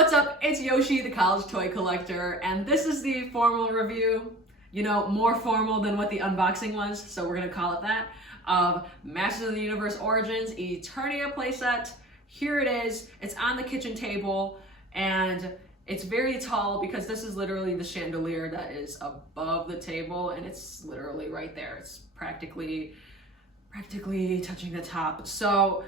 What's up? It's Yoshi, the college toy collector, and this is the formal review, you know, more formal than what the unboxing was, so we're gonna call it that, of Masters of the Universe Origins Eternia Playset. Here it is. It's on the kitchen table, and it's very tall because this is literally the chandelier that is above the table, and it's literally right there. It's practically touching the top. So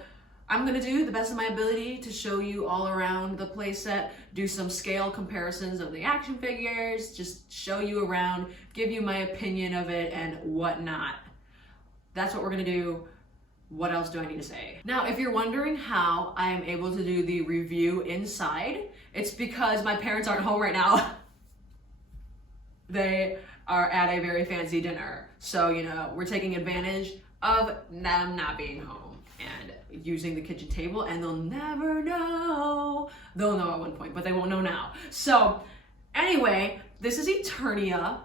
I'm gonna do the best of my ability to show you all around the playset, do some scale comparisons of the action figures, just show you around, give you my opinion of it and whatnot. That's what we're gonna do. What else do I need to say? Now, if you're wondering how I am able to do the review inside, it's because my parents aren't home right now. They are at a very fancy dinner. So, you know, we're taking advantage of them not being home and using the kitchen table, and they'll never know. They'll know at one point, but they won't know now. So anyway, this is Eternia.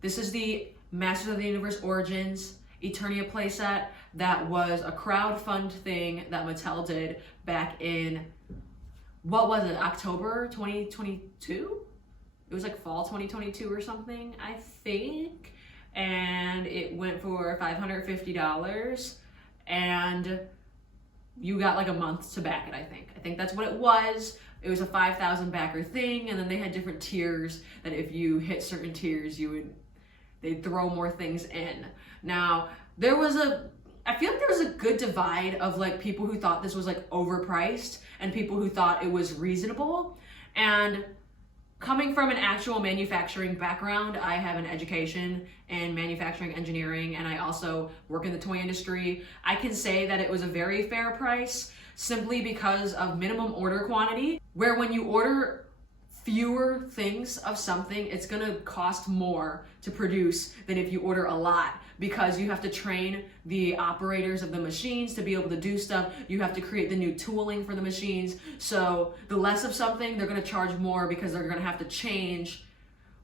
This is the Masters of the Universe Origins Eternia playset that was a crowdfund thing that Mattel did back in, what was it, October 2022? It was like fall 2022 or something, I think. And it went for $550, and you got like a month to back it, I think. I think that's what it was. It was a 5,000 backer thing, and then they had different tiers that if you hit certain tiers, they'd throw more things in. Now, I feel like there was a good divide of like people who thought this was like overpriced and people who thought it was reasonable. And coming from an actual manufacturing background, I have an education in manufacturing engineering, and I also work in the toy industry. I can say that it was a very fair price simply because of minimum order quantity, where when you order fewer things of something, it's gonna cost more to produce than if you order a lot, because you have to train the operators of the machines to be able to do stuff. You have to create the new tooling for the machines. So the less of something, they're gonna charge more because they're gonna have to change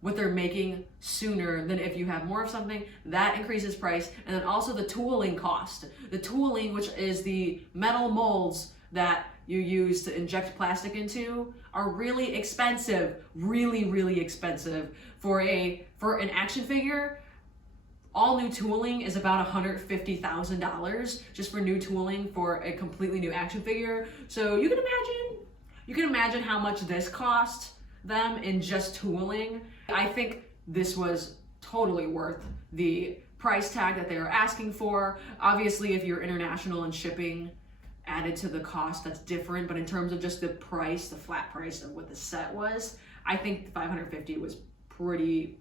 what they're making sooner than if you have more of something. That increases price. And then also the tooling cost. The tooling, which is the metal molds that you use to inject plastic into, are really expensive, really expensive. For an action figure, all new tooling is about $150,000 just for new tooling for a completely new action figure. So you can imagine how much this cost them in just tooling. I think this was totally worth the price tag that they were asking for. Obviously, if you're international and shipping added to the cost, that's different, but in terms of just the price, the flat price of what the set was, I think $550 was pretty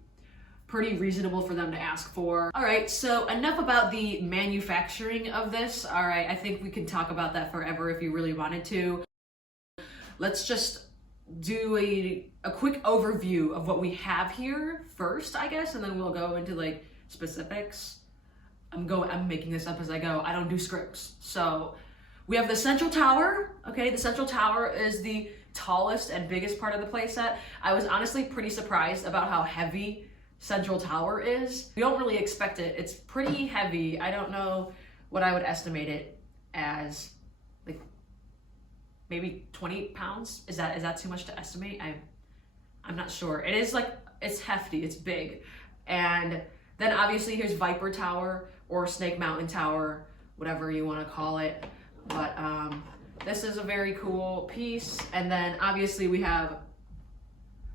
reasonable for them to ask for. All right, so enough about the manufacturing of this. All right, I think we can talk about that forever if you really wanted to. Let's just do a quick overview of what we have here first, I guess, and then we'll go into like specifics. I'm making this up as I go. I don't do scripts. So we have the central tower. Okay, the central tower is the tallest and biggest part of the playset. I was honestly pretty surprised about how heavy central tower is. You don't really expect it. It's pretty heavy. I don't know what I would estimate it as, like maybe 20 pounds. Is that too much to estimate? I'm not sure. It is like, it's hefty, it's big. And then obviously here's Viper Tower or Snake Mountain Tower, whatever you want to call it. But this is a very cool piece. And then obviously we have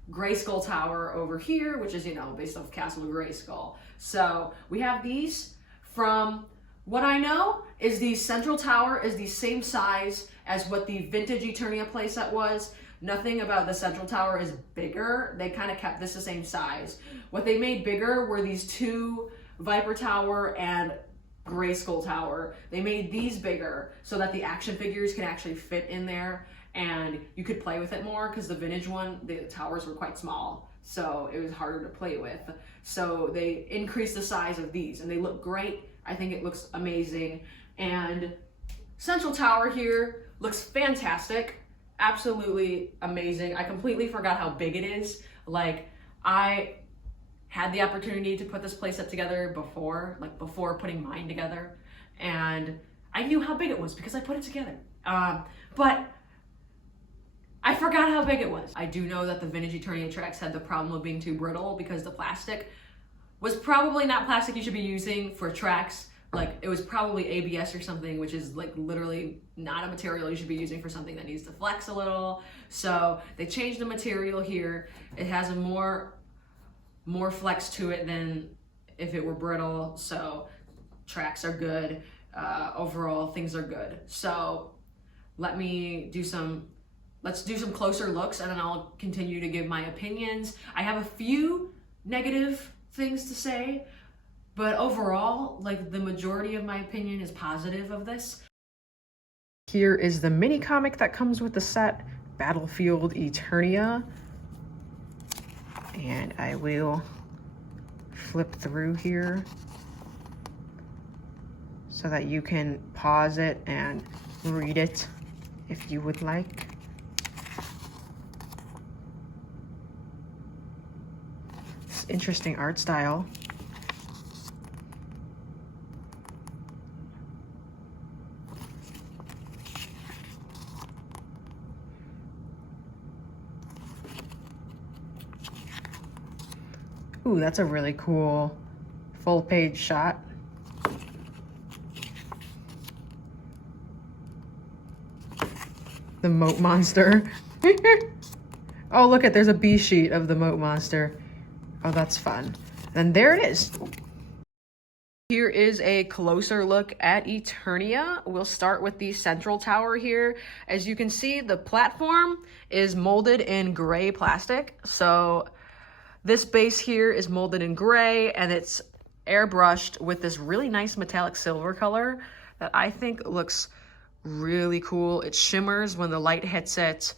Grayskull Tower over here, which is, you know, based off Castle Grayskull. So we have these. From what I know is the central tower is the same size as what the vintage Eternia playset was. Nothing about the central tower is bigger. They kind of kept this the same size. What they made bigger were these two, Viper Tower and Grayskull Tower. They made these bigger so that the action figures can actually fit in there and you could play with it more, because the vintage one, the towers were quite small, so it was harder to play with. So they increased the size of these and they look great. I think it looks amazing. And central tower here looks fantastic. Absolutely amazing. I completely forgot how big it is. Like, I had the opportunity to put this playset together before putting mine together, and I knew how big it was because I put it together. But I forgot how big it was. I do know that the vintage Eternia tracks had the problem of being too brittle because the plastic was probably not plastic you should be using for tracks. Like, it was probably ABS or something, which is like literally not a material you should be using for something that needs to flex a little. So they changed the material here. It has a more flex to it than if it were brittle. So tracks are good. Overall, things are good. So let's do some closer looks, and then I'll continue to give my opinions. I have a few negative things to say, but overall, like, the majority of my opinion is positive of this. Here is the mini comic that comes with the set, Battlefield Eternia. And I will flip through here so that you can pause it and read it if you would like. It's interesting art style. Ooh, that's a really cool full page shot. The moat monster. Oh, look there's a B sheet of the moat monster. Oh, that's fun. And there it is. Here is a closer look at Eternia. We'll start with the central tower here. As you can see, the platform is molded in gray plastic. So this base here is molded in gray, and it's airbrushed with this really nice metallic silver color that I think looks really cool. It shimmers when the light hits it,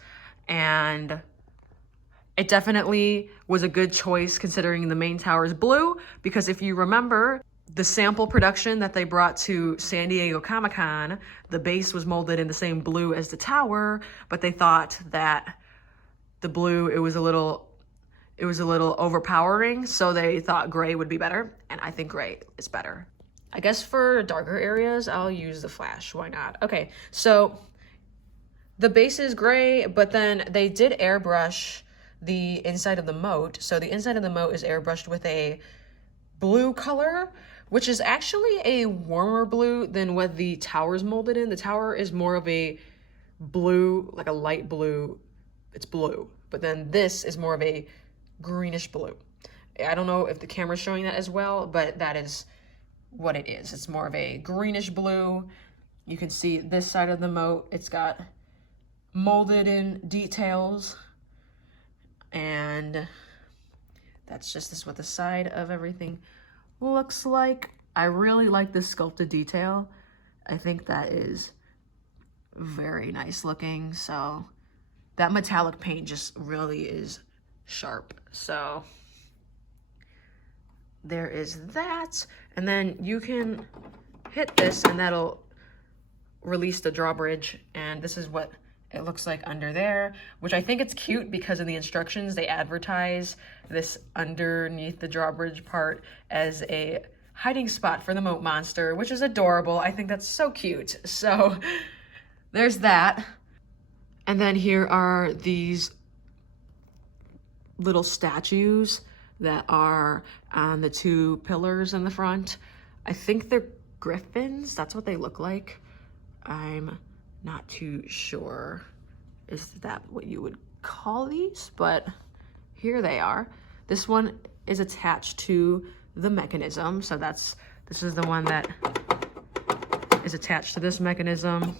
and it definitely was a good choice considering the main tower is blue, because if you remember the sample production that they brought to San Diego Comic-Con, the base was molded in the same blue as the tower, but they thought that the blue, it was a little overpowering, so they thought gray would be better, and I think gray is better. I guess for darker areas, I'll use the flash. Why not? Okay, so the base is gray, but then they did airbrush the inside of the moat. So the inside of the moat is airbrushed with a blue color, which is actually a warmer blue than what the tower's molded in. The tower is more of a blue, like a light blue. It's blue, but then this is more of a greenish blue. I don't know if the camera's showing that as well, but that is what it is. It's more of a greenish blue. You can see this side of the moat, it's got molded in details, and that's just what the side of everything looks like. I really like this sculpted detail. I think that is very nice looking. So that metallic paint just really is sharp. So there is that, and then you can hit this and that'll release the drawbridge, and this is what it looks like under there, which I think it's cute because in the instructions they advertise this underneath the drawbridge part as a hiding spot for the moat monster, which is adorable. I think that's so cute. So there's that. And then here are these little statues that are on the two pillars in the front. I think they're griffins. That's what they look like. I'm not too sure. Is that what you would call these? But here they are. This one is attached to the mechanism. So this is the one that is attached to this mechanism.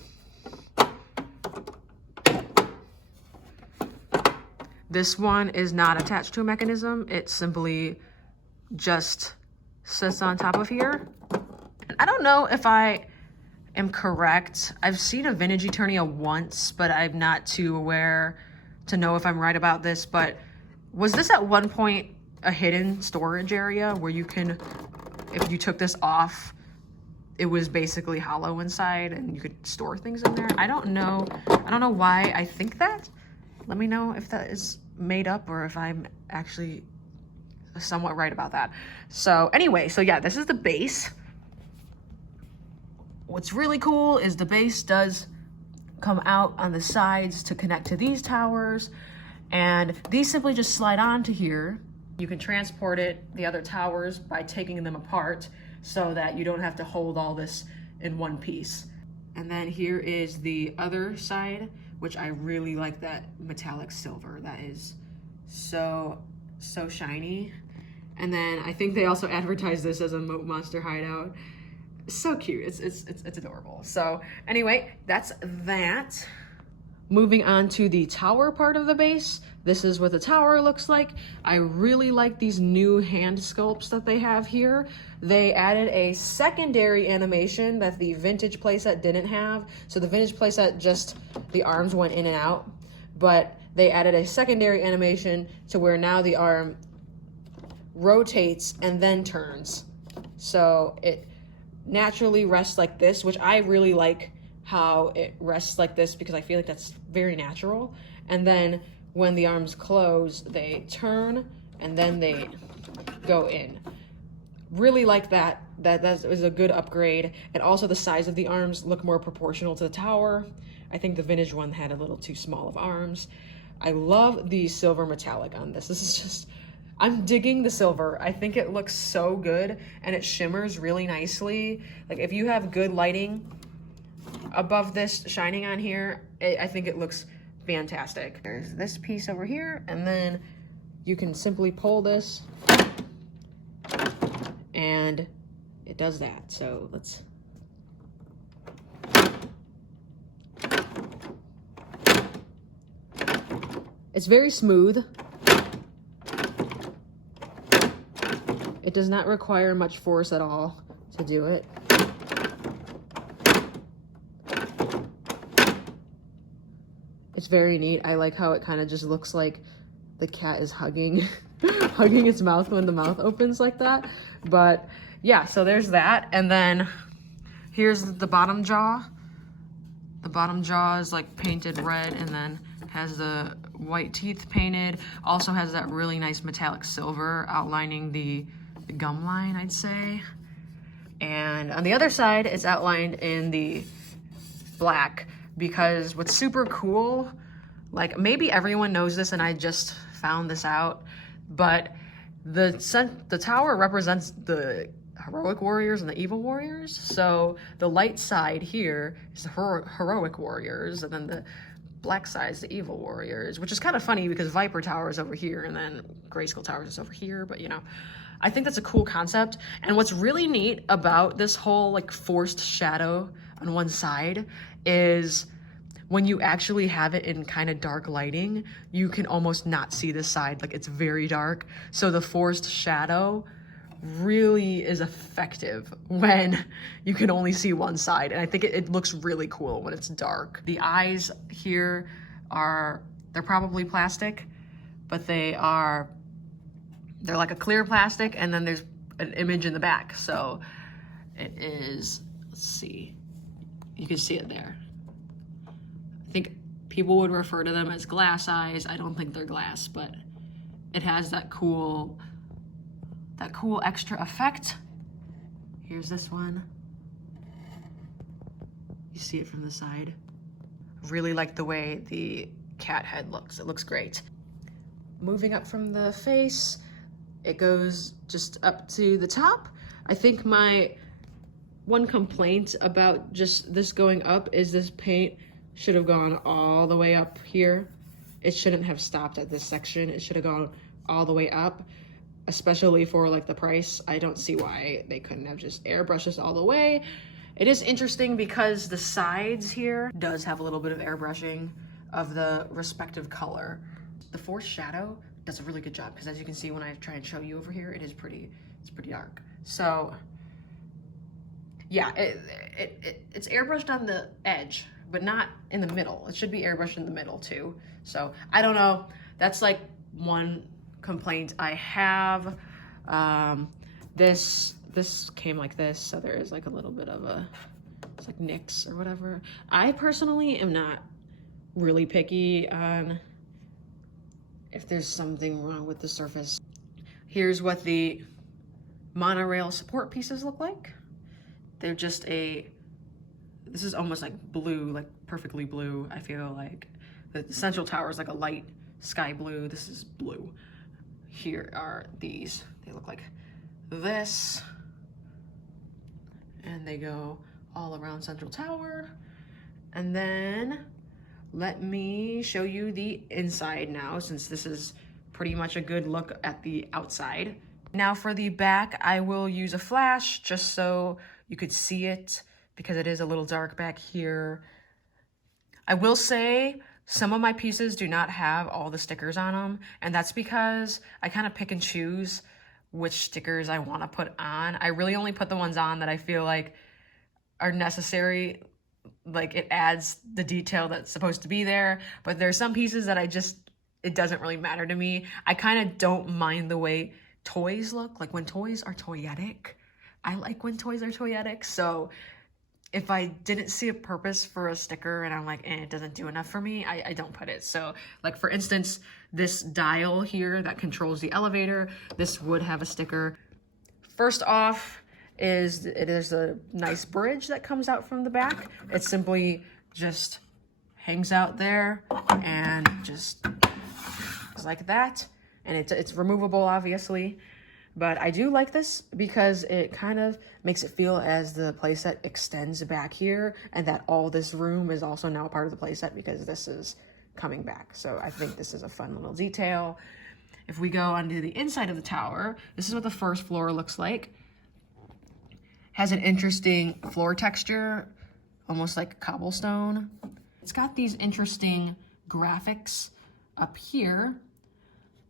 This one is not attached to a mechanism. It simply just sits on top of here. And I don't know if I am correct. I've seen a vintage Eternia once, but I'm not too aware to know if I'm right about this. But was this at one point a hidden storage area where you can, if you took this off, it was basically hollow inside and you could store things in there? I don't know. I don't know why I think that. Let me know if that is made up or if I'm actually somewhat right about that. So anyway, so yeah, this is the base. what's really cool is the base does come out on the sides to connect to these towers, and these simply just slide onto here. You can transport the other towers by taking them apart so that you don't have to hold all this in one piece. And then here is the other side, which I really like that metallic silver. That is so shiny. And then I think they also advertise this as a Moat Monster hideout. So cute, it's adorable. So anyway, that's that. Moving on to the tower part of the base. This is what the tower looks like. I really like these new hand sculpts that they have here. They added a secondary animation that the vintage playset didn't have. So the vintage playset, just the arms went in and out, but they added a secondary animation to where now the arm rotates and then turns. So it naturally rests like this, which I really like how it rests like this because I feel like that's very natural. And then when the arms close, they turn and then they go in. Really like that. That is a good upgrade. And also the size of the arms look more proportional to the tower. I think the vintage one had a little too small of arms. I love the silver metallic on this. This is just, I'm digging the silver. I think it looks so good and it shimmers really nicely. Like if you have good lighting above this shining on here, I think it looks fantastic. There's this piece over here, and then you can simply pull this and it does that. So let's, it's very smooth. It does not require much force at all to do it. It's very neat. I like how it kind of just looks like the cat is hugging hugging its mouth when the mouth opens like that. But yeah, so there's that. And then here's the bottom jaw. The bottom jaw is like painted red and then has the white teeth painted. Also has that really nice metallic silver outlining the gum line, I'd say. And on the other side, it's outlined in the black. Because what's super cool, like maybe everyone knows this and I just found this out, but the tower represents the heroic warriors and the evil warriors. So the light side here is the heroic warriors, and then the black side is the evil warriors, which is kind of funny because Viper Tower is over here and then Grayskull Tower is over here, but you know, I think that's a cool concept. And what's really neat about this whole like forced shadow on one side is when you actually have it in kind of dark lighting, you can almost not see this side. Like it's very dark. So the forced shadow really is effective when you can only see one side. And I think it looks really cool when it's dark. The eyes here they're probably plastic, but they're like a clear plastic, and then there's an image in the back. So it is, let's see, you can see it there. I think people would refer to them as glass eyes. I don't think they're glass, but it has that cool extra effect. Here's this one. You see it from the side. Really like the way the cat head looks. It looks great. Moving up from the face, it goes just up to the top. I think my one complaint about just this going up is this paint should have gone all the way up here. It shouldn't have stopped at this section. It should have gone all the way up, especially for like the price. I don't see why they couldn't have just airbrushed this all the way. It is interesting because the sides here does have a little bit of airbrushing of the respective color. The forced shadow does a really good job because as you can see when I try and show you over here, it's pretty dark. So yeah, it's airbrushed on the edge, but not in the middle. It should be airbrushed in the middle too. So I don't know. That's like one complaint I have. This came like this, so there is like a little bit of it's like nicks or whatever. I personally am not really picky on if there's something wrong with the surface. Here's what the monorail support pieces look like. They're just a this is almost like blue, like perfectly blue. I feel like the central tower is like a light sky blue. This is blue. Here are these. They look like this. And they go all around central tower. And then let me show you the inside now, since this is pretty much a good look at the outside. Now for the back, I will use a flash just so you could see it, because it is a little dark back here. I will say some of my pieces do not have all the stickers on them, and that's because I kind of pick and choose which stickers I want to put on. I really only put the ones on that I feel like are necessary, like it adds the detail that's supposed to be there. But there's some pieces that it doesn't really matter to me. I kind of don't mind the way toys look, like when toys are toyetic. I like when toys are toyetic, so if I didn't see a purpose for a sticker and I'm like, it doesn't do enough for me, I don't put it. So like for instance, this dial here that controls the elevator, this would have a sticker. First off is it is a nice bridge that comes out from the back. It simply just hangs out there and just like that. And it's removable, obviously. But I do like this because it kind of makes it feel as the playset extends back here, and that all this room is also now part of the playset because this is coming back. So I think this is a fun little detail. If we go onto the inside of the tower, this is what the first floor looks like. Has an interesting floor texture, almost like cobblestone. It's got these interesting graphics up here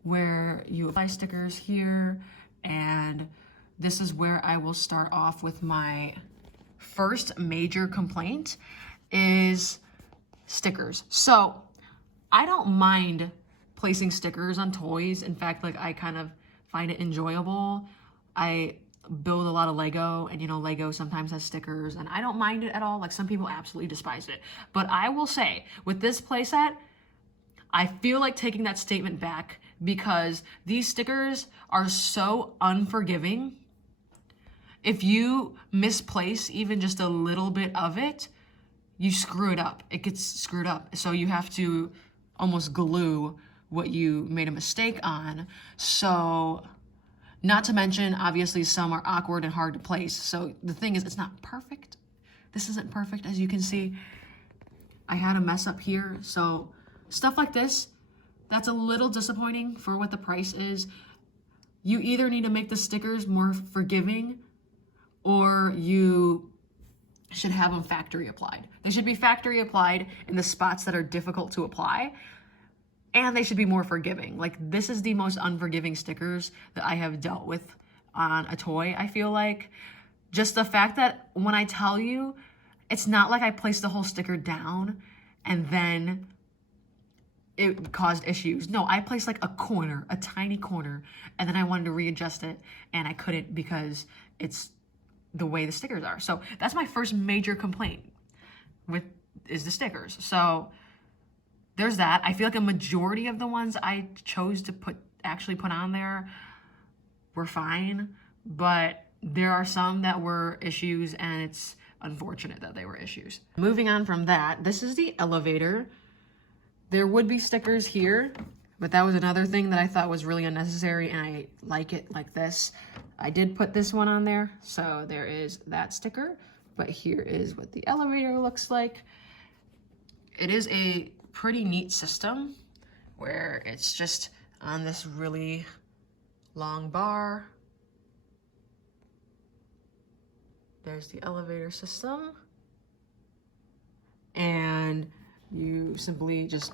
where you apply stickers here. And this is where I will start off with my first major complaint is stickers. So I don't mind placing stickers on toys. In fact, like I kind of find it enjoyable. I build a lot of Lego, and you know, Lego sometimes has stickers, and I don't mind it at all. Like some people absolutely despise it. But I will say with this playset, I feel like taking that statement back, because these stickers are so unforgiving. If you misplace even just a little bit of it, you screw it up. It gets screwed up. So you have to almost glue what you made a mistake on. So, not to mention, obviously some are awkward and hard to place. So the thing is, it's not perfect. This isn't perfect, as you can see. I had a mess up here. So stuff like this, that's a little disappointing for what the price is. You either need to make the stickers more forgiving, or you should have them factory applied. They should be factory applied in the spots that are difficult to apply, and they should be more forgiving. Like this is the most unforgiving stickers that I have dealt with on a toy, I feel like. Just the fact that when I tell you, it's not like I placed the whole sticker down and then it caused issues. No, I placed like a corner, a tiny corner, and then I wanted to readjust it and I couldn't because it's the way the stickers are. So that's my first major complaint is the stickers. So there's that. I feel like a majority of the ones I chose to actually put on there were fine, but there are some that were issues, and it's unfortunate that they were issues. Moving on from that, this is the elevator. There would be stickers here, but that was another thing that I thought was really unnecessary, and I like it like this. I did put this one on there, so there is that sticker, but here is what the elevator looks like. It is a pretty neat system where it's just on this really long bar. There's the elevator system, and you simply just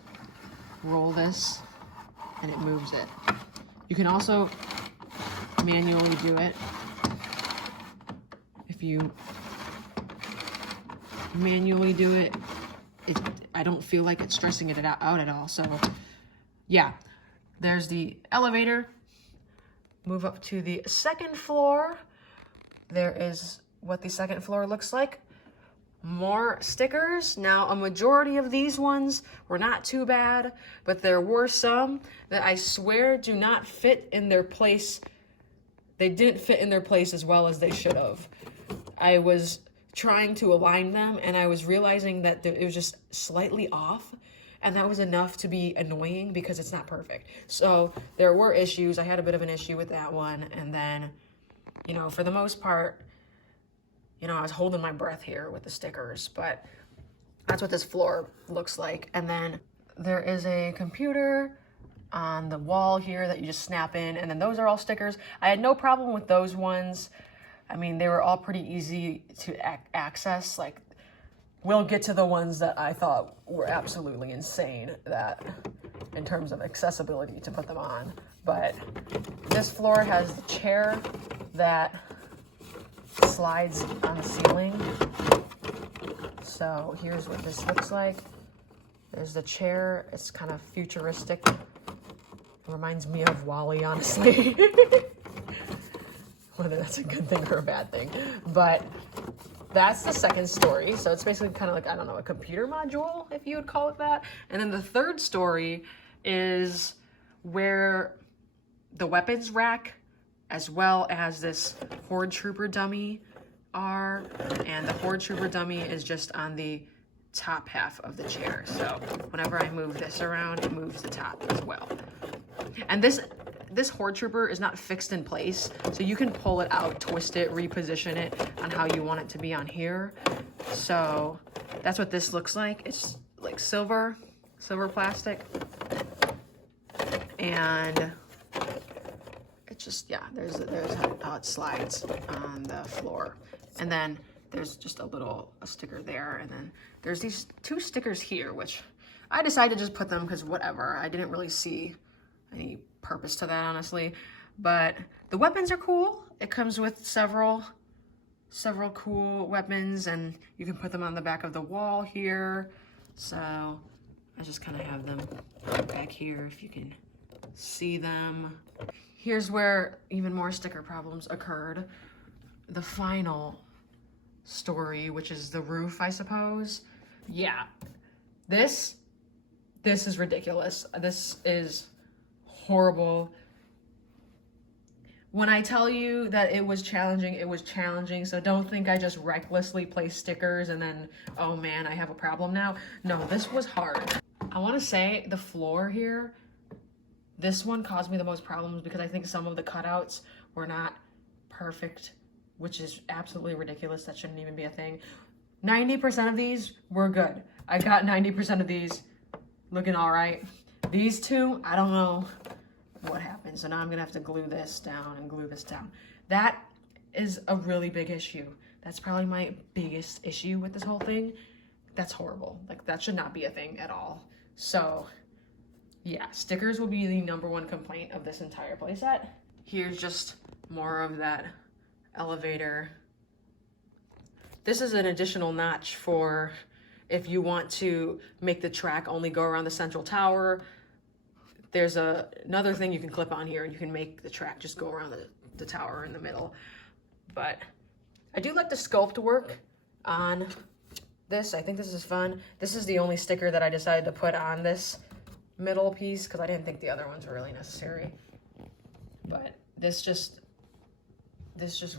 roll this and it moves it. You can also manually do it. If you manually do it, I don't feel like it's stressing it out at all. So yeah, there's the elevator. Move up to the second floor. There is what the second floor looks like. More stickers. Now, a majority of these ones were not too bad, but there were some that I swear do not fit in their place. They didn't fit in their place as well as they should have. I was trying to align them, and I was realizing that it was just slightly off, and that was enough to be annoying because it's not perfect. So there were issues. I had a bit of an issue with that one, and then, you know, for the most part, you know, I was holding my breath here with the stickers, but that's what this floor looks like. And then there is a computer on the wall here that you just snap in, and then those are all stickers. I had no problem with those ones. I mean, they were all pretty easy to access. Like, we'll get to the ones that I thought were absolutely insane, that in terms of accessibility to put them on. But this floor has the chair that slides on the ceiling. So here's what this looks like. There's the chair. It's kind of futuristic. It reminds me of WALL-E, honestly. Whether that's a good thing or a bad thing. But that's the second story. So it's basically kind of like, I don't know, a computer module, if you would call it that. And then the third story is where the weapons rack, as well as this Horde Trooper dummy are. And the Horde Trooper dummy is just on the top half of the chair. So whenever I move this around, it moves the top as well. And this Horde Trooper is not fixed in place, so you can pull it out, twist it, reposition it on how you want it to be on here. So that's what this looks like. It's like silver plastic. And it's just, yeah, there's how it slides on the floor. And then there's just a sticker there. And then there's these two stickers here, which I decided to just put them because whatever. I didn't really see any purpose to that, honestly. But the weapons are cool. It comes with several cool weapons, and you can put them on the back of the wall here. So I just kind of have them back here if you can see them. Here's where even more sticker problems occurred. The final story, which is the roof, I suppose. Yeah, this is ridiculous. This is horrible. When I tell you that it was challenging, it was challenging. So don't think I just recklessly placed stickers and then, oh man, I have a problem now. No, this was hard. I want to say the floor here, this one caused me the most problems because I think some of the cutouts were not perfect, which is absolutely ridiculous. That shouldn't even be a thing. 90% of these were good. I got 90% of these looking all right. These two, I don't know what happened. So now I'm gonna have to glue this down and glue this down. That is a really big issue. That's probably my biggest issue with this whole thing. That's horrible. Like, that should not be a thing at all. So yeah, stickers will be the #1 complaint of this entire playset. Here's just more of that elevator. This is an additional notch for if you want to make the track only go around the central tower. There's another thing you can clip on here, and you can make the track just go around the tower in the middle. But I do like the sculpt work on this. I think this is fun. This is the only sticker that I decided to put on this middle piece because I didn't think the other ones were really necessary. But this just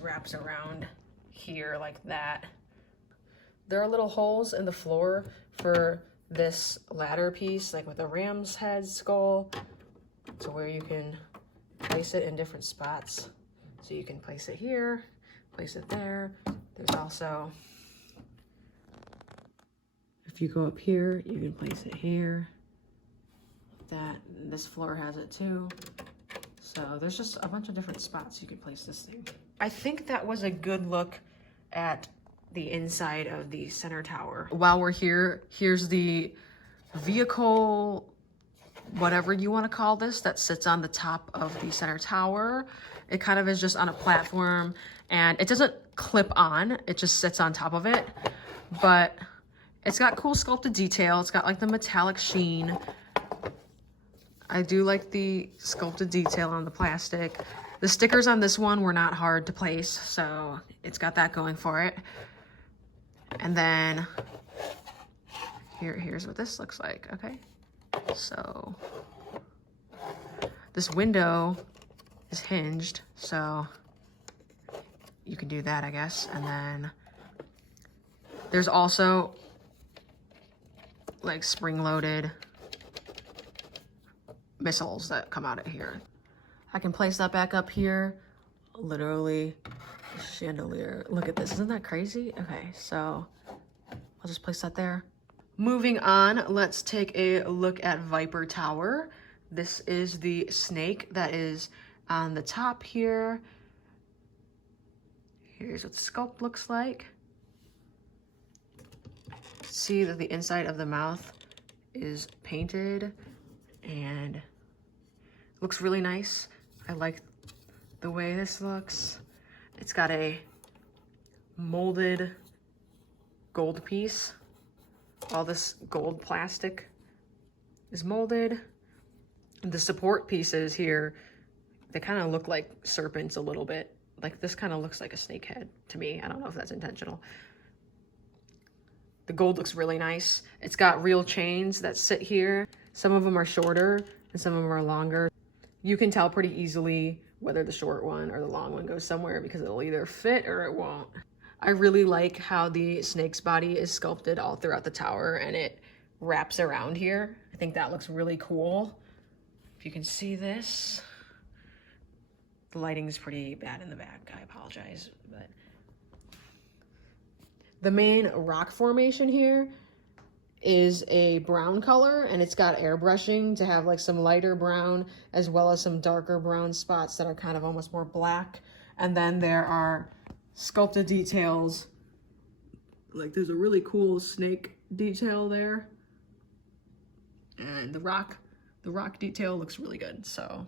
wraps around here like that. There are little holes in the floor for this ladder piece, like with a ram's head skull, to where you can place it in different spots. So you can place it here, place it there. There's also, if you go up here, you can place it here. That, this floor has it too. So there's just a bunch of different spots you could place this thing. I think that was a good look at the inside of the center tower. While we're here, here's the vehicle, whatever you want to call this, that sits on the top of the center tower. It kind of is just on a platform, and it doesn't clip on, it just sits on top of it. But it's got cool sculpted detail. It's got like the metallic sheen. I do like the sculpted detail on the plastic. The stickers on this one were not hard to place, so it's got that going for it. And then here's what this looks like, okay? So this window is hinged, so you can do that, I guess. And then There's also like spring-loaded missiles that come out of here. I can place that back up here. Literally a chandelier. Look at this, isn't that crazy? Okay, so I'll just place that there. Moving on, let's take a look at Viper Tower. This is the snake that is on the top here. Here's what the sculpt looks like. See that the inside of the mouth is painted and looks really nice. I like the way this looks. It's got a molded gold piece. All this gold plastic is molded. The support pieces here, they kind of look like serpents a little bit. Like this kind of looks like a snake head to me. I don't know if that's intentional. The gold looks really nice. It's got real chains that sit here. Some of them are shorter and some of them are longer. You can tell pretty easily whether the short one or the long one goes somewhere because it'll either fit or it won't. I really like how the snake's body is sculpted all throughout the tower and it wraps around here. I think that looks really cool. If you can see this, the lighting is pretty bad in the back. I apologize, but the main rock formation here is a brown color and it's got airbrushing to have like some lighter brown as well as some darker brown spots that are kind of almost more black. And then there are sculpted details. Like there's a really cool snake detail there. And the rock detail looks really good. So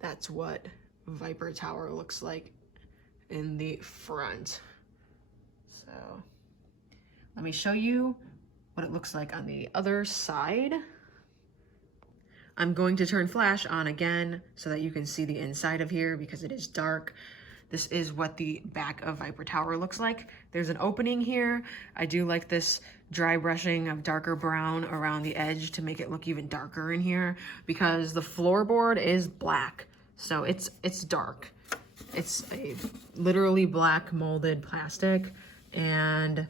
that's what Viper Tower looks like in the front. So let me show you what it looks like on the other side. I'm going to turn flash on again so that you can see the inside of here because it is dark. This is what the back of Viper Tower looks like. There's an opening here. I do like this dry brushing of darker brown around the edge to make it look even darker in here because the floorboard is black. So it's dark. It's a literally black molded plastic and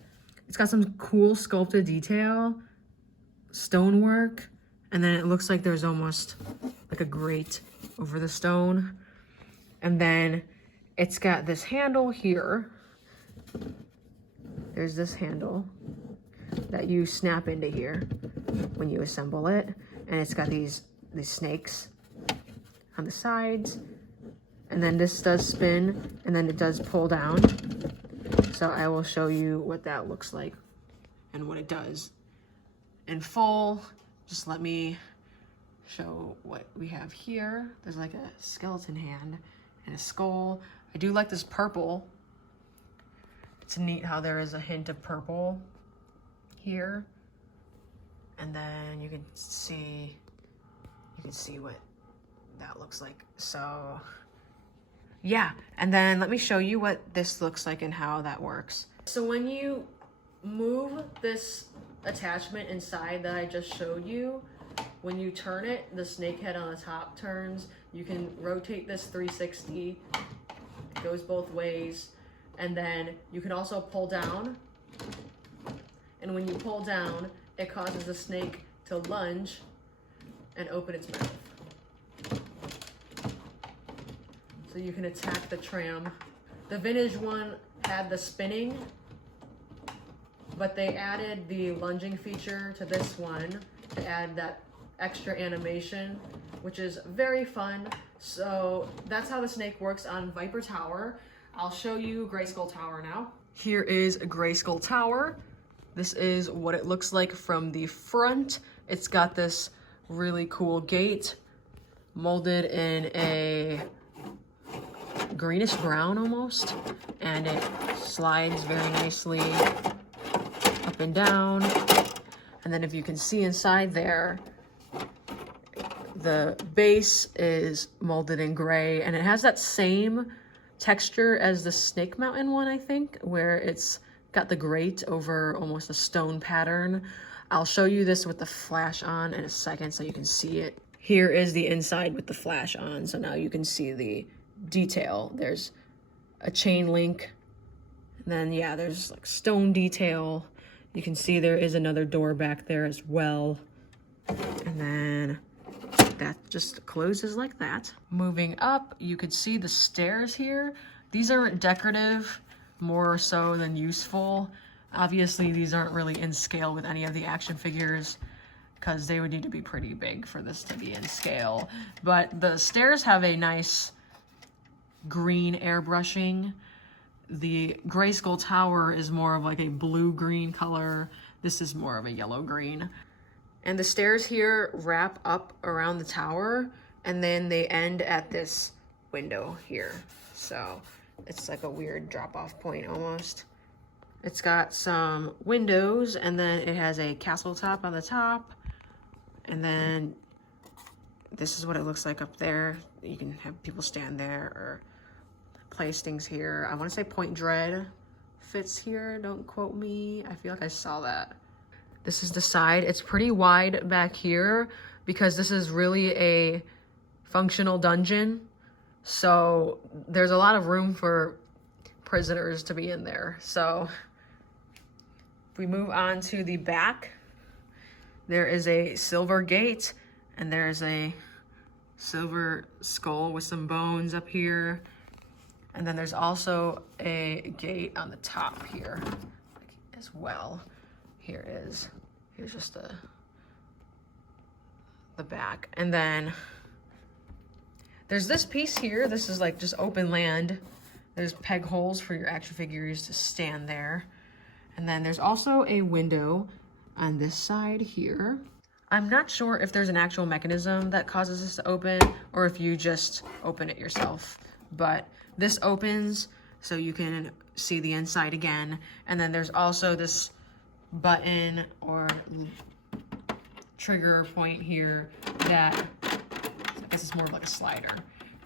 it's got some cool sculpted detail, stonework, and then it looks like there's almost like a grate over the stone. And then it's got this handle here. There's this handle that you snap into here when you assemble it. And it's got these snakes on the sides. And then this does spin and then it does pull down. So I will show you what that looks like and what it does in full. Just let me show what we have here. There's like a skeleton hand and a skull. I do like this purple. It's neat how there is a hint of purple here. And then you can see what that looks like. So yeah, and then let me show you what this looks like and how that works. So when you move this attachment inside that I just showed you, when you turn it, the snake head on the top turns. You can rotate this 360. It goes both ways. And then you can also pull down. And when you pull down, it causes the snake to lunge and open its mouth. So you can attack the tram. The vintage one had the spinning, but they added the lunging feature to this one to add that extra animation, which is very fun. So that's how the snake works on Viper Tower. I'll show you Grayskull Tower now. Here is Grayskull Tower. This is what it looks like from the front. It's got this really cool gate molded in a greenish brown almost, and it slides very nicely up and down. And then if you can see inside there, the base is molded in gray and it has that same texture as the Snake Mountain one, I think, where it's got the grate over almost a stone pattern. I'll show you this with the flash on in a second so you can see it. Here is the inside with the flash on, so now you can see the detail. There's a chain link And then, yeah, there's like stone detail. You can see there is another door back there as well. And then that just closes like that. Moving up, you could see the stairs here. These aren't decorative, more so than useful. Obviously, these aren't really in scale with any of the action figures because they would need to be pretty big for this to be in scale. But the stairs have a nice green airbrushing. The Grayskull tower is more of like a blue-green color. This is more of a yellow-green. And the stairs here wrap up around the tower, and then they end at this window here. So it's like a weird drop-off point almost. It's got some windows, and then it has a castle top on the top. And then this is what it looks like up there. You can have people stand there or place things here. I want to say Point Dread fits here. Don't quote me. I feel like I saw that. This is the side. It's pretty wide back here because this is really a functional dungeon. So there's a lot of room for prisoners to be in there. So if we move on to the back, there is a silver gate and there's a silver skull with some bones up here. And then there's also a gate on the top here as well. Here's just the back. And then there's this piece here. This is like just open land. There's peg holes for your action figures to stand there. And then there's also a window on this side here. I'm not sure if there's an actual mechanism that causes this to open or if you just open it yourself. But this opens so you can see the inside again. And then there's also this button or trigger point here that, I guess it's more of like a slider,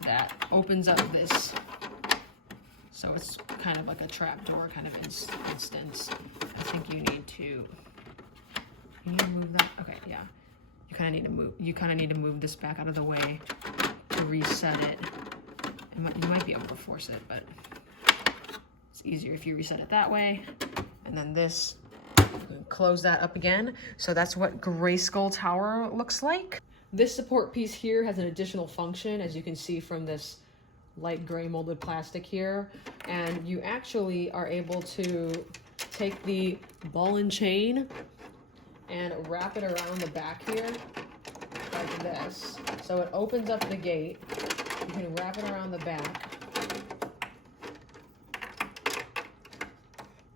that opens up this. So it's kind of like a trap door kind of instance. I think you need to move that. Okay, yeah. You kind of need to move this back out of the way to reset it. You might be able to force it, but it's easier if you reset it that way. And then this, close that up again. So that's what Grayskull Tower looks like. This support piece here has an additional function, as you can see from this light gray molded plastic here. And you actually are able to take the ball and chain and wrap it around the back here like this. So it opens up the gate. You can wrap it around the back.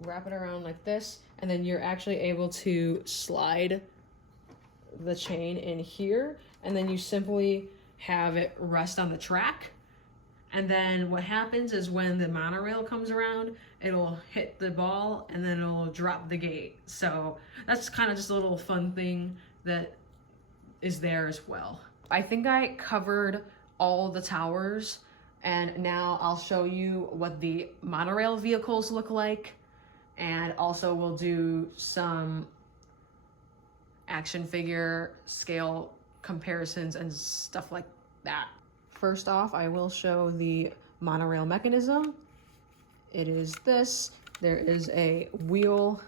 Wrap it around like this, and then you're actually able to slide the chain in here, and then you simply have it rest on the track. And then what happens is when the monorail comes around, it'll hit the ball and then it'll drop the gate. So that's kind of just a little fun thing that is there as well. I think I covered all the towers, and now I'll show you what the monorail vehicles look like. And also we'll do some action figure scale comparisons and stuff like that. First off, I will show the Monorail Mechanism. It is this. There is a wheel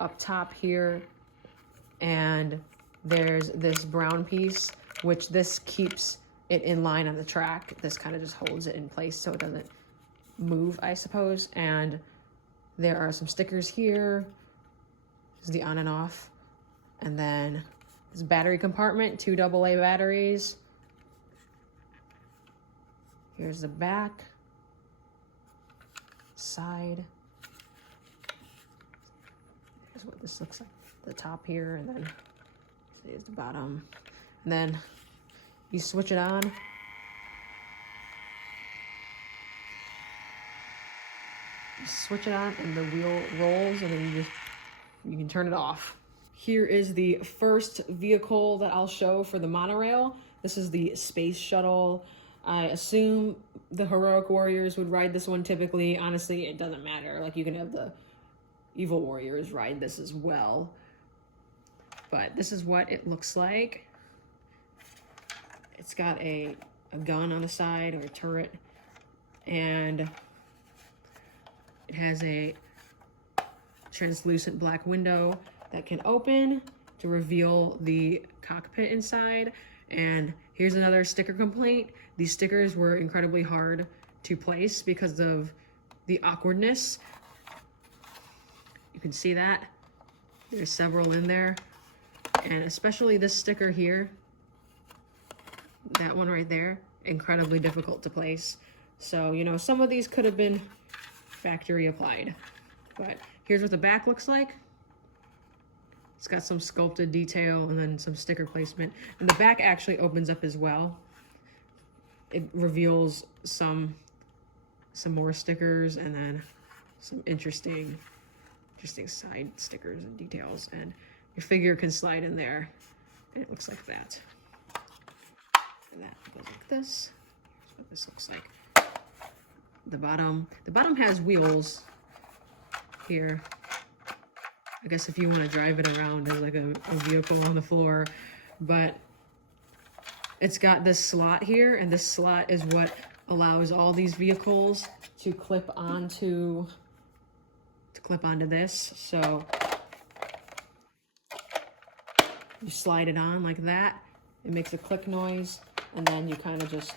up top here, and there's this brown piece, which this keeps it in line on the track. This kind of just holds it in place so it doesn't move, I suppose. And there are some stickers here. This is the on and off. And then this battery compartment, 2 AA batteries. Here's the back, side. Here's what this looks like, the top here, and then here's the bottom. And then you switch it on. You switch it on and the wheel rolls, and then you can turn it off. Here is the first vehicle that I'll show for the monorail. This is the Space Shuttle. I assume the heroic warriors would ride this one typically. Honestly, it doesn't matter. Like, you can have the evil warriors ride this as well. But this is what it looks like. It's got a gun on the side, or a turret. And it has a translucent black window that can open to reveal the cockpit inside. And here's another sticker complaint. These stickers were incredibly hard to place because of the awkwardness. You can see that. There's several in there. And especially this sticker here, that one right there, incredibly difficult to place. So, you know, some of these could have been factory applied. But here's what the back looks like. It's got some sculpted detail and then some sticker placement. And the back actually opens up as well. It reveals some more stickers and then some interesting side stickers and details. And your figure can slide in there. And it looks like that. And that goes like this. Here's what this looks like. The bottom has wheels here. I guess if you want to drive it around as like a vehicle on the floor, but it's got this slot here, and this slot is what allows all these vehicles to clip onto this. So you slide it on like that. It makes a click noise, and then you kind of just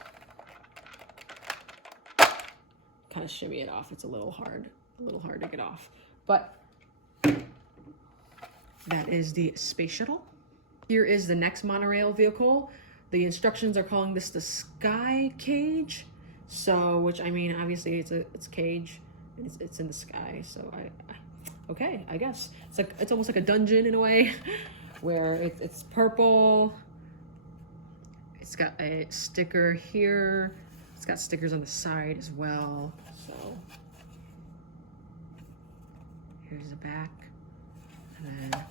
shimmy it off. It's a little hard to get off, but that is the space shuttle. Here is the next monorail vehicle. The instructions are calling this the sky cage. So, which I mean, obviously it's a cage and it's in the sky. So okay, I guess it's almost like a dungeon in a way, where it's purple. It's got a sticker here. It's got stickers on the side as well. So here's the back, and then the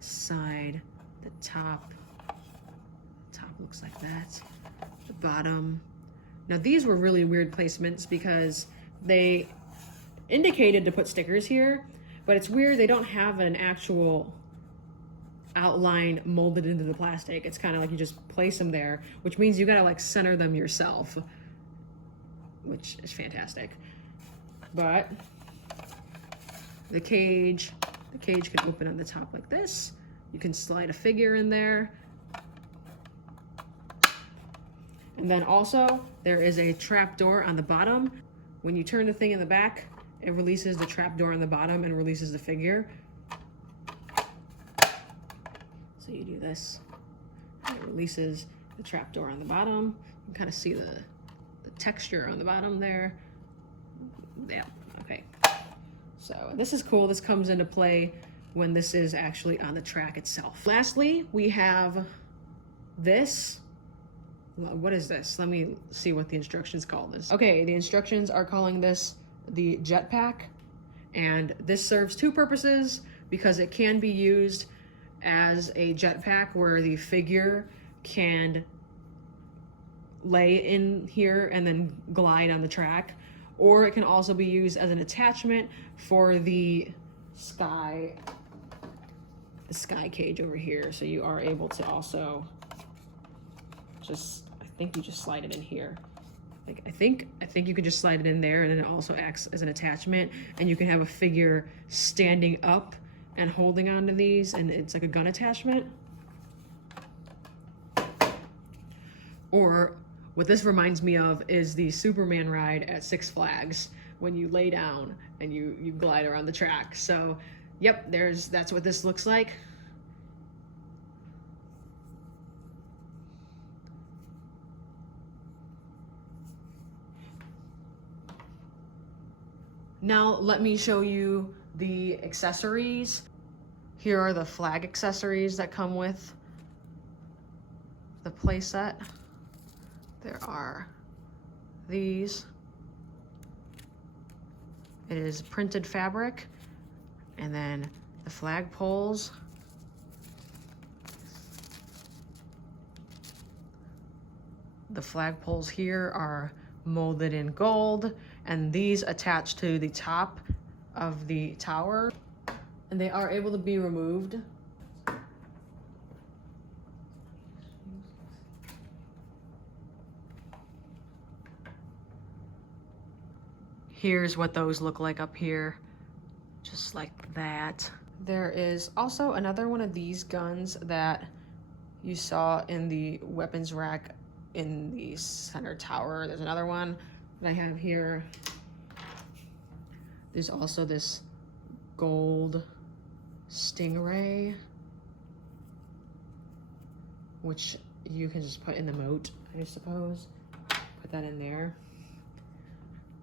side, the top. The top looks like that. The bottom. Now these were really weird placements because they indicated to put stickers here, but it's weird they don't have an actual outline molded into the plastic. It's kind of like you just place them there, which means you gotta like center them yourself, which is fantastic. But the cage can open on the top like this. You can slide a figure in there. And then also there is a trap door on the bottom. When you turn the thing in the back, it releases the trap door on the bottom and releases the figure. So you do this, and it releases the trap door on the bottom. You can kind of see the texture on the bottom there. Yeah, okay. So this is cool. This comes into play when this is actually on the track itself. Lastly, we have this. What is this? Let me see what the instructions call this. Okay, the instructions are calling this the jetpack, and this serves two purposes because it can be used as a jetpack where the figure can lay in here and then glide on the track, or it can also be used as an attachment for the sky cage over here. So you are able to also I think you just slide it in here. Like I think you could just slide it in there, and then it also acts as an attachment, and you can have a figure standing up and holding onto these, and it's like a gun attachment. Or what this reminds me of is the Superman ride at Six Flags, when you lay down and you glide around the track. So yep, that's what this looks like. Now let me show you the accessories. Here are the flag accessories that come with the playset. There are these. It is printed fabric, and then the flag poles. The flag poles here are molded in gold, and these attach to the top of the tower, and they are able to be removed. Here's what those look like up here. just like that. There is also another one of these guns that you saw in the weapons rack in the center tower. There's another one that I have here. There's also this gold stingray, which you can just put in the moat, I suppose. Put that in there.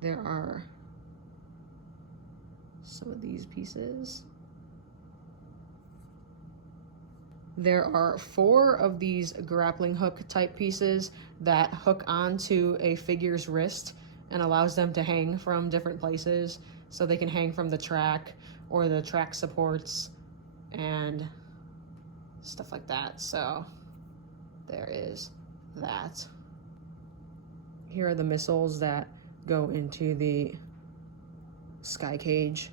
There are some of these pieces. There are 4 of these grappling hook type pieces that hook onto a figure's wrist and allows them to hang from different places. So they can hang from the track or the track supports and stuff like that. So there is that. Here are the missiles that go into the sky cage.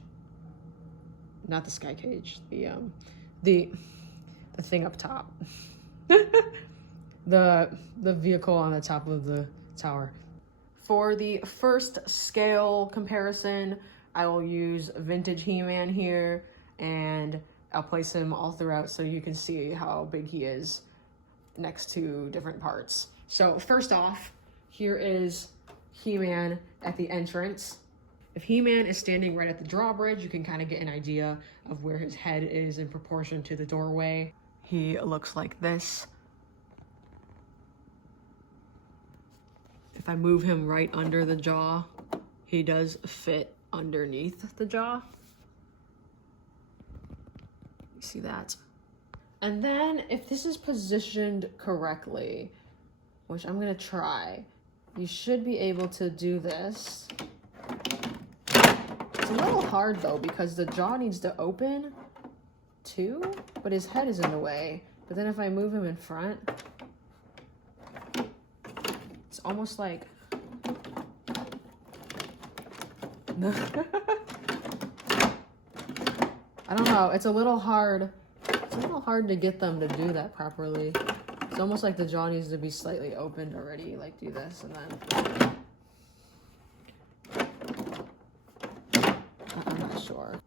Not the sky cage, the thing up top. the vehicle on the top of the tower. For the first scale comparison, I will use vintage He-Man here, and I'll place him all throughout so you can see how big he is next to different parts. So first off, here is He-Man at the entrance. If He-Man is standing right at the drawbridge, you can kind of get an idea of where his head is in proportion to the doorway. He looks like this. If I move him right under the jaw, he does fit underneath the jaw. You see that? And then if this is positioned correctly, which I'm gonna try, you should be able to do this. It's a little hard though because the jaw needs to open too, but his head is in the way. But then if I move him in front, it's almost like I don't know, it's a little hard. It's a little hard to get them to do that properly. It's almost like the jaw needs to be slightly opened already, like do this and then I'm not sure.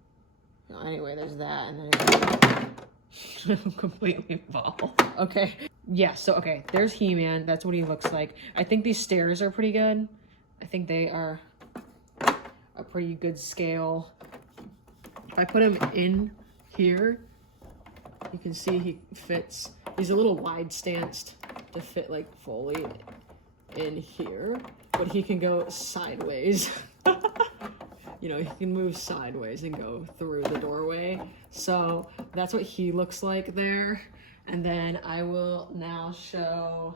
No, anyway, there's that, and then I'm completely involved. Okay. Yeah, so okay, there's He-Man. That's what he looks like. I think these stairs are pretty good. I think they are a pretty good scale. If I put him in here, you can see he fits. He's a little wide stanced to fit like fully in here, but he can go sideways. You know, he can move sideways and go through the doorway. So that's what he looks like there. And then I will now I'll show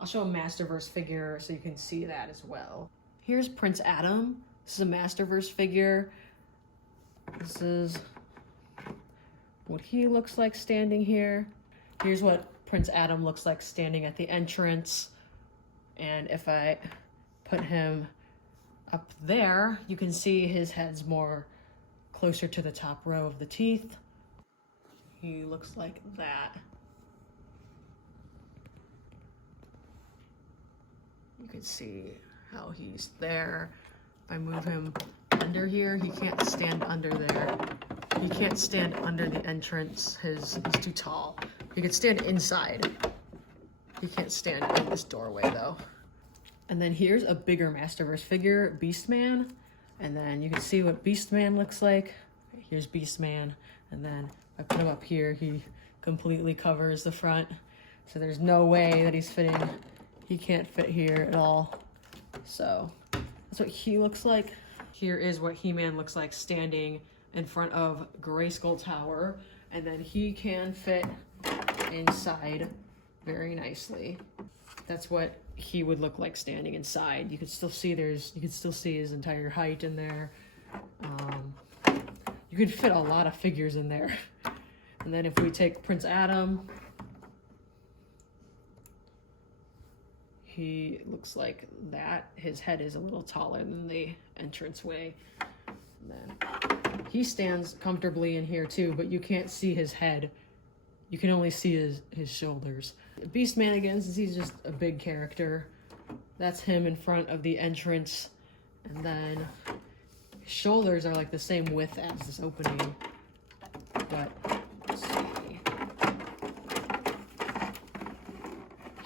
a Masterverse figure so you can see that as well. Here's Prince Adam. This is a Masterverse figure. This is what he looks like standing here. Here's what Prince Adam looks like standing at the entrance. And if I put him up there, you can see his head's more closer to the top row of the teeth. He looks like that. You can see how he's there. If I move him under here, he can't stand under there. He can't stand under the entrance. He's too tall. He can stand inside. He can't stand in this doorway though. And then here's a bigger Masterverse figure, Beastman. And then you can see what Beastman looks like. Here's Beastman. And then if I put him up here, he completely covers the front. So there's no way that he's fitting. He can't fit here at all. So that's what he looks like. Here is what He-Man looks like standing in front of Grayskull Tower. And then he can fit inside very nicely. That's what he would look like standing inside. You can still see his entire height in there. You could fit a lot of figures in there. And then if we take Prince Adam, he looks like that. His head is a little taller than the entranceway. And then he stands comfortably in here too, but you can't see his head. You can only see his shoulders. Beastman again, since he's just a big character, that's him in front of the entrance. And then shoulders are like the same width as this opening. But let's see.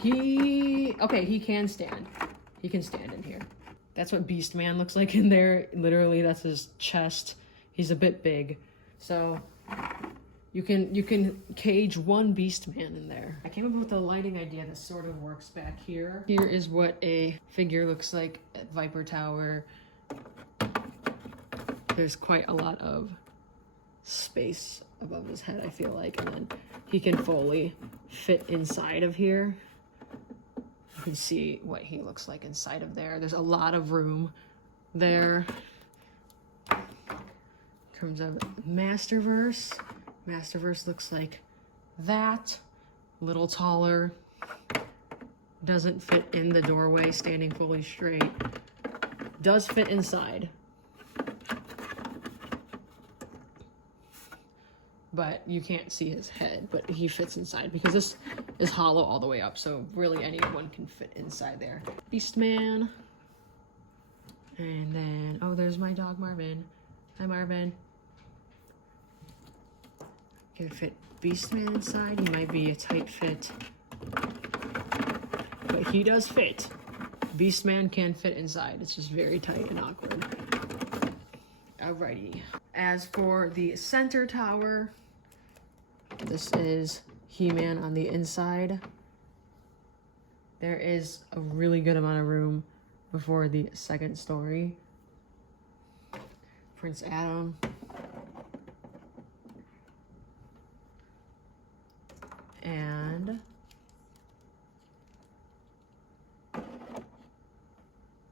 He can stand. He can stand in here. That's what Beast Man looks like in there. Literally, that's his chest. He's a bit big. So you can cage one Beast Man in there. I came up with a lighting idea that sort of works back here. Here is what a figure looks like at Viper Tower. There's quite a lot of space above his head, I feel like, and then he can fully fit inside of here. You can see what he looks like inside of there. There's a lot of room there. In terms of Masterverse, Masterverse looks like that. A little taller. Doesn't fit in the doorway, standing fully straight. Does fit inside. But you can't see his head, but he fits inside because this is hollow all the way up, so really anyone can fit inside there. Beastman. And then, oh, there's my dog Marvin. Hi, Marvin. Can fit Beastman inside. He might be a tight fit, but he does fit. Beastman can fit inside. It's just very tight and awkward. Alrighty. As for the center tower, this is He-Man on the inside. There is a really good amount of room before the second story. Prince Adam. And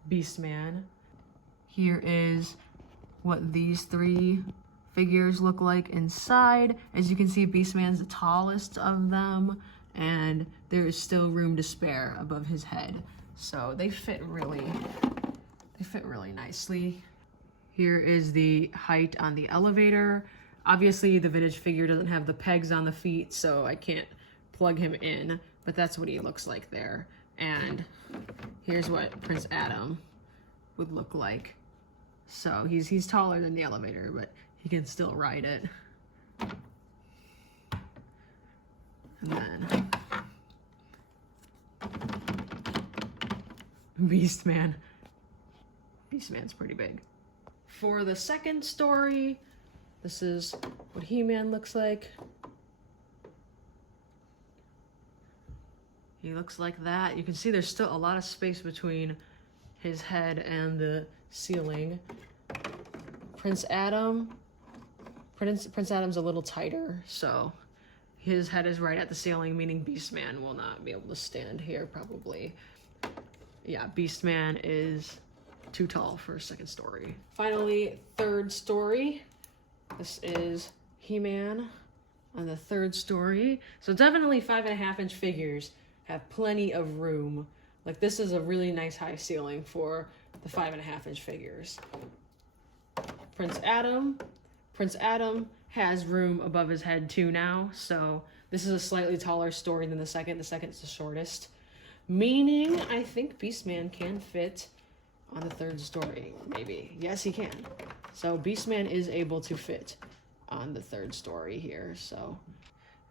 Beastman. Here is what these three figures look like inside. As you can see, Beastman's the tallest of them, and there is still room to spare above his head. So they fit really nicely. Here is the height on the elevator. Obviously, the vintage figure doesn't have the pegs on the feet, so I can't plug him in, but that's what he looks like there. And here's what Prince Adam would look like. So he's taller than the elevator, but he can still ride it. And then Beastman. Beastman's pretty big. For the second story, this is what He-Man looks like. He looks like that. You can see there's still a lot of space between his head and the ceiling. Prince Adam's a little tighter, so his head is right at the ceiling, meaning Beastman will not be able to stand here probably. Yeah, Beastman is too tall for a second story. Finally, third story. This is He-Man on the third story. So definitely 5.5-inch figures have plenty of room. Like, this is a really nice high ceiling for the 5.5-inch figures. Prince Adam has room above his head too now, so this is a slightly taller story than the second. The second is the shortest, meaning I think Beastman can fit on the third story, maybe. Yes, he can. So Beastman is able to fit on the third story here. So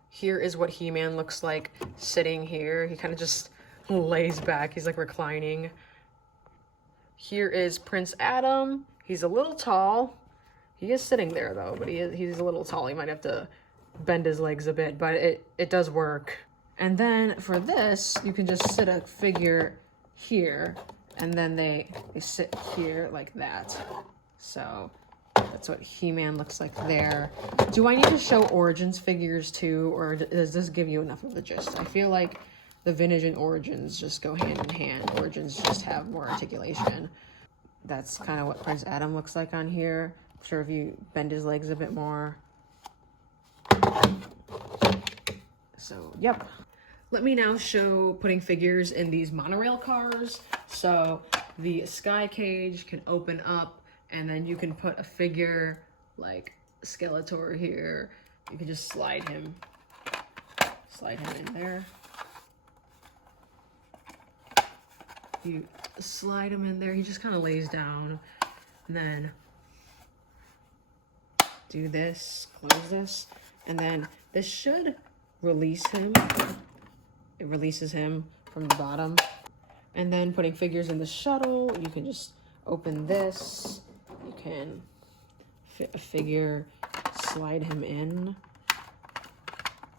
here is what He-Man looks like sitting here. He kind of just lays back. He's like reclining. Here is Prince Adam. He's a little tall. He is sitting there though, but he's a little tall. He might have to bend his legs a bit, but it does work. And then for this, you can just sit a figure here, and then they sit here like that. So that's what He-Man looks like there. Do I need to show Origins figures too, or does this give you enough of the gist? I feel like the vintage and Origins just go hand in hand. Origins just have more articulation. That's kind of what Prince Adam looks like on here. I'm sure if you bend his legs a bit more. So, yep. Let me now show putting figures in these monorail cars. So the sky cage can open up, and then you can put a figure like Skeletor here. You can just slide him in there. You slide him in there. He just kind of lays down, and then do this, close this, and then this should release him. It releases him from the bottom. And then putting figures in the shuttle, you can just open this. You can fit a figure, slide him in.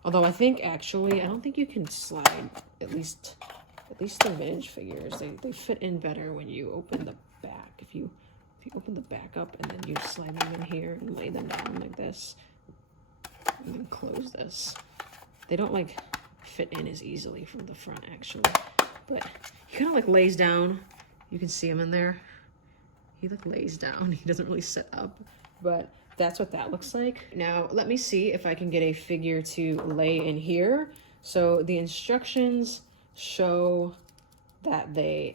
Although I think actually, I don't think you can slide, at least the vintage figures. They fit in better when you open the back. If you open the back up and then you slide them in here and lay them down like this, and then close this. They don't like fit in as easily from the front actually, but he kind of like lays down. You can see him in there. He like lays down. He doesn't really sit up, but that's what that looks like. Now let me see if I can get a figure to lay in here. So the instructions show that their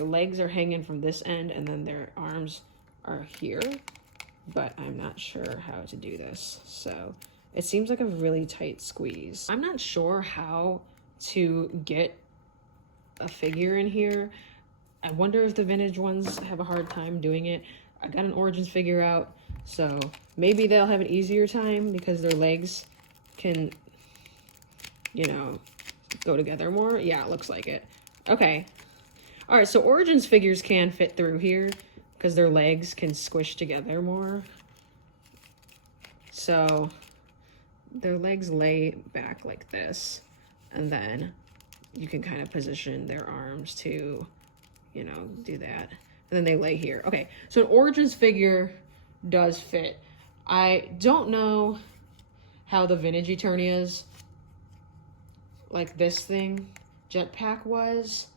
legs are hanging from this end and then their arms are here, but I'm not sure how to do this. So it seems like a really tight squeeze. I'm not sure how to get a figure in here. I wonder if the vintage ones have a hard time doing it. I got an Origins figure out, so maybe they'll have an easier time because their legs can, you know, go together more. Yeah, it looks like it. Okay. All right, so Origins figures can fit through here because their legs can squish together more. So their legs lay back like this, and then you can kind of position their arms to, you know, do that. And then they lay here. Okay, so an Origins figure does fit. I don't know how the vintage Eternias, like this thing, jetpack was,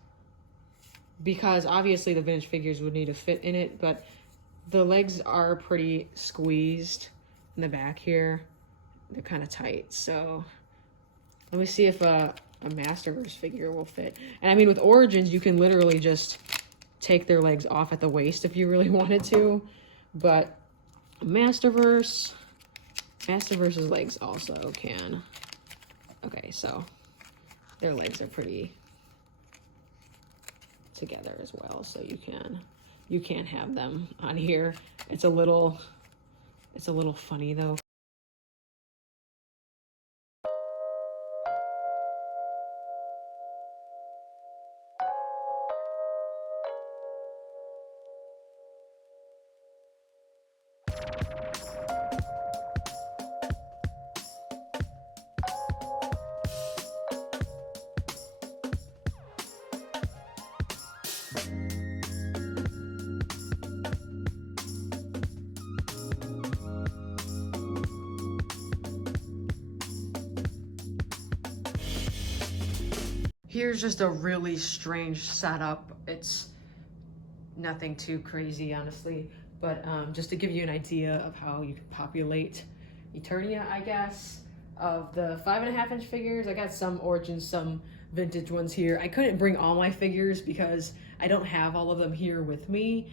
because obviously the vintage figures would need to fit in it, but the legs are pretty squeezed in the back here. They're kind of tight, so let me see if a Masterverse figure will fit. And I mean, with Origins, you can literally just take their legs off at the waist if you really wanted to, but Masterverse's legs also can. Okay, so their legs are pretty together as well, so you can have them on here. It's a little funny though. Here's just a really strange setup. It's nothing too crazy, honestly, but just to give you an idea of how you can populate Eternia, I guess. Of the 5.5-inch figures, I got some Origins, some vintage ones here. I couldn't bring all my figures because I don't have all of them here with me.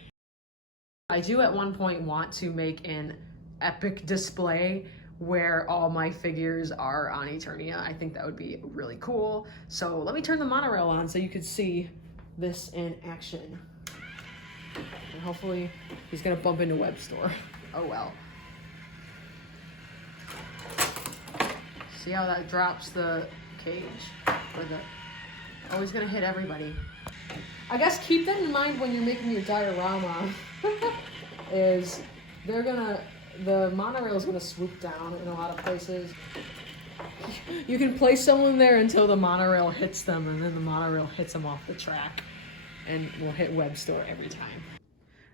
I do at one point want to make an epic display where all my figures are on Eternia. I think that would be really cool. So let me turn the monorail on so you can see this in action. And hopefully he's gonna bump into Web Store. Oh well. See how that drops the cage? Or the... Oh, he's gonna hit everybody. I guess keep that in mind when you're making your diorama. Is the monorail is gonna swoop down in a lot of places. You can place someone there until the monorail hits them, and then the monorail hits them off the track and will hit Web Store every time.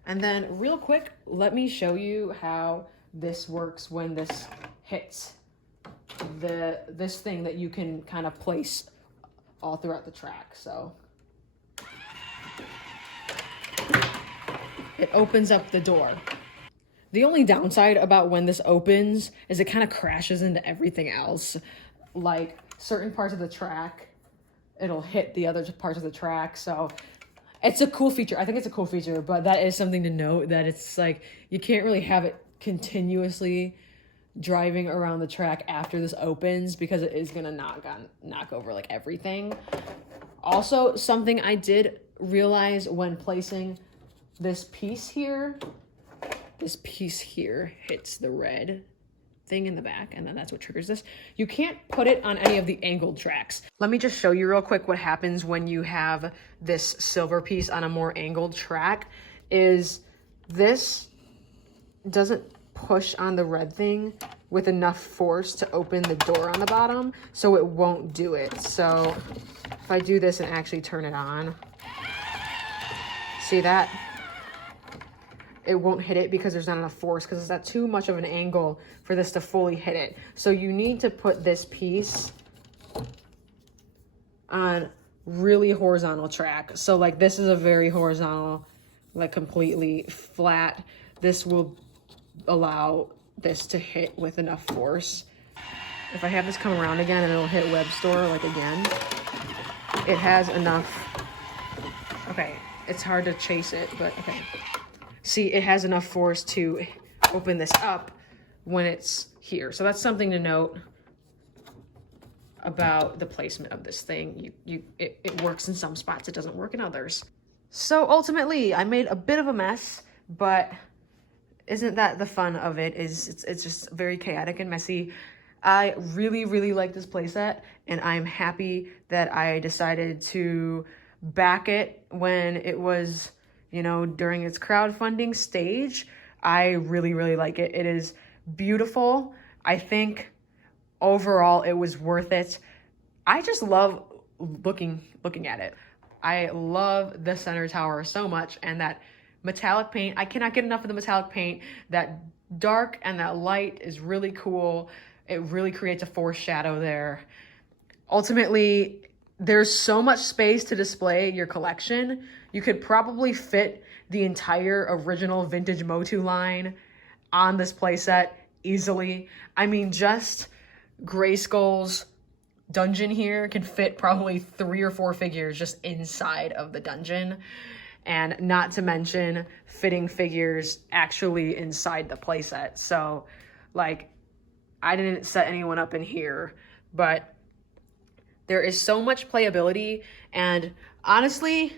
And then real quick, let me show you how this works when this hits this thing that you can kind of place all throughout the track. So it opens up the door. The only downside about when this opens is it kind of crashes into everything else. Like certain parts of the track, it'll hit the other parts of the track. So it's a cool feature. I think it's a cool feature, but that is something to note, that it's like you can't really have it continuously driving around the track after this opens because it is gonna knock over like everything. Also, something I did realize when placing this piece here, this piece here hits the red thing in the back, and then that's what triggers this. You can't put it on any of the angled tracks. Let me just show you real quick what happens when you have this silver piece on a more angled track. Is this doesn't push on the red thing with enough force to open the door on the bottom, so it won't do it. So if I do this and actually turn it on, see that? It won't hit it because there's not enough force, because it's at too much of an angle for this to fully hit it. So you need to put this piece on really horizontal track. So like this is a very horizontal, like completely flat. This will allow this to hit with enough force. If I have this come around again and it'll hit web store like again, it has enough. Okay, it's hard to chase it, but okay. See, it has enough force to open this up when it's here. So that's something to note about the placement of this thing. It works in some spots, it doesn't work in others. So ultimately, I made a bit of a mess, but isn't that the fun of it? It's just very chaotic and messy. I really, really like this playset, and I'm happy that I decided to back it when it was, you know, during its crowdfunding stage. I really, really like it. It is beautiful. I think overall it was worth it. I just love looking at it. I love the center tower so much, and that metallic paint. I cannot get enough of the metallic paint. That dark and that light is really cool. It really creates a forced shadow there. Ultimately, there's so much space to display your collection. You could probably fit the entire original vintage Motu line on this playset easily. I mean, just Grayskull's dungeon here can fit probably 3 or 4 figures just inside of the dungeon. And not to mention fitting figures actually inside the playset. So, like, I didn't set anyone up in here, but there is so much playability, and honestly,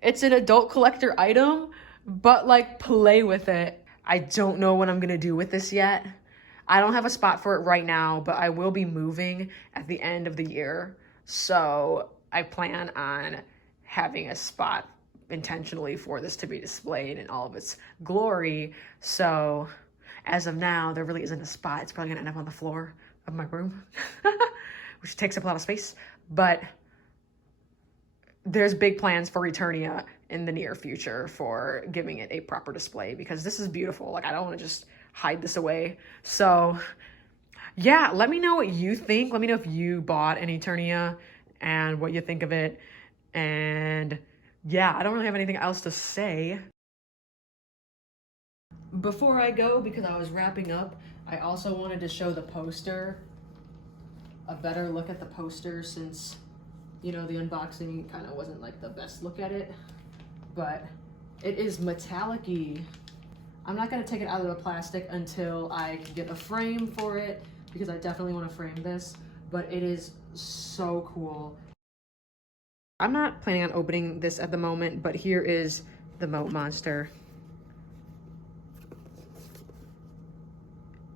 it's an adult collector item, but like, play with it. I don't know what I'm gonna do with this yet. I don't have a spot for it right now, but I will be moving at the end of the year. So I plan on having a spot intentionally for this to be displayed in all of its glory. So as of now, there really isn't a spot. It's probably gonna end up on the floor of my room, which takes up a lot of space. But there's big plans for Eternia in the near future for giving it a proper display, because this is beautiful. Like, I don't want to just hide this away. So yeah, let me know what you think. Let me know if you bought an Eternia and what you think of it. And yeah, I don't really have anything else to say. Before I go, because I was wrapping up, I also wanted to show the poster, a better look at the poster, since, you know, the unboxing kind of wasn't like the best look at it, but it is metallic-y. I'm not going to take it out of the plastic until I can get a frame for it, because I definitely want to frame this, but it is so cool. I'm not planning on opening this at the moment, but here is the Moat Monster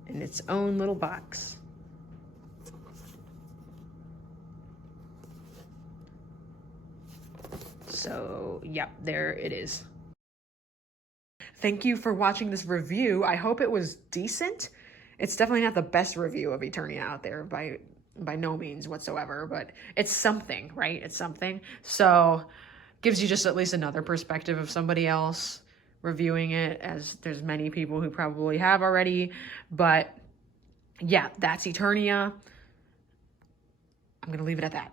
in its own little box. So yeah, there it is. Thank you for watching this review. I hope it was decent. It's definitely not the best review of Eternia out there by no means whatsoever, but it's something, right? It's something. So gives you just at least another perspective of somebody else reviewing it, as there's many people who probably have already. But yeah, that's Eternia. I'm gonna leave it at that.